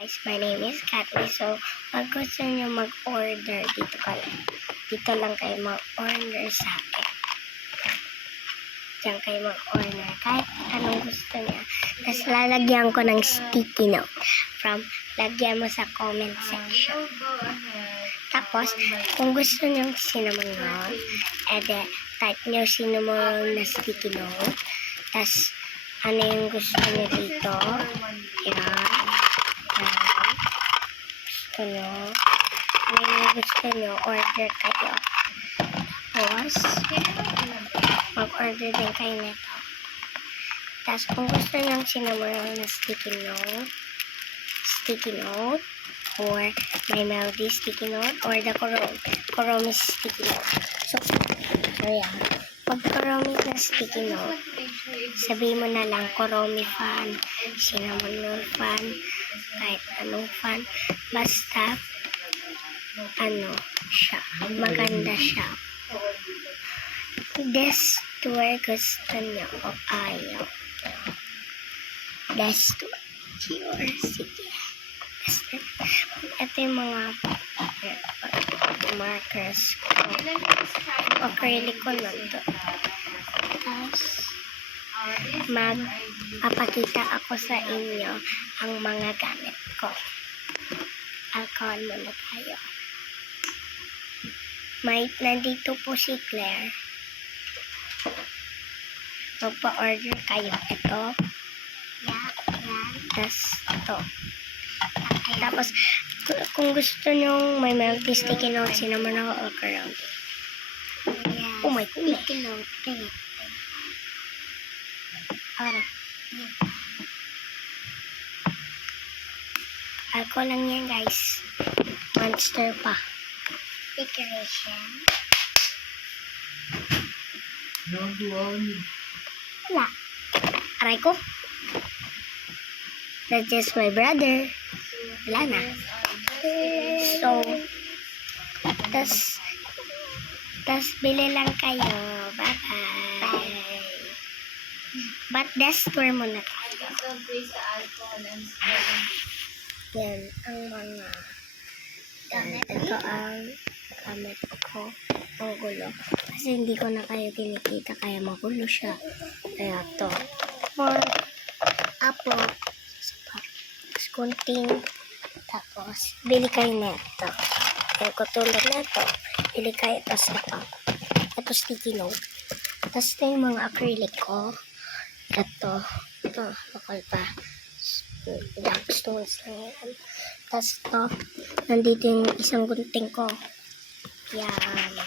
Guys, my name is Kathy. So, pag gusto nyo mag-order, dito lang kayo mag-order sa akin. Diyan kayo mag-order. Kahit anong gusto niya. Tapos, lalagyan ko ng sticky note. Lagyan mo sa comment section. Tapos, kung gusto nyo cinnamon roll, type nyo cinnamon na sticky note. Tapos, ano yung gusto nyo dito? Yan. Gusto nyo, order kayo. Tapos, mag-order din kayo nito. Tapos, kung gusto nyo cinnamon roll na sticky note, or my melody sticky note, or the Kuromi sticky note. So yan. Pag Kuromi na sticky note, sabihin mo na lang Kuromi fan, cinnamon roll fan, kahit anong fan, basta siya, maganda siya. This tour gusto niyo o ayaw. This tour, sige. Ito yung mga markers ko. Acrylic ko nun to. Tapos, magpapakita ako sa inyo ang mga gamit ko. Alcohol muna tayo. Nandito po si Claire. Magpa-order kayo. Ito. Yan. Tapos, ito. Tapos, kung gusto nyo may melty sticky note, cinnamon roll or Kuromi. Yes. Oh my God. Sticky note. Alcohol lang yan, guys. Monster pa. Decoration. Wala. Aray ko. That's just my brother. Wala na. So, tas bili lang kayo. Bye-bye. But that's tour muna tayo. Yan ang mga gamit. Ito ang gamit ko. Ang gulo. Kasi hindi ko na kayo kinikita kaya magulo siya. Kaya to. For apple. Kunting. Tapos, bili kayo neto. Kaya katulad neto, bili kayo tapos ito. Tapos sticky note. Tapos ito yung mga acrylic ko. Ito, bakal pa. Black stones lang yan. Tapos ito, nandito yung isang gunting ko. Yan.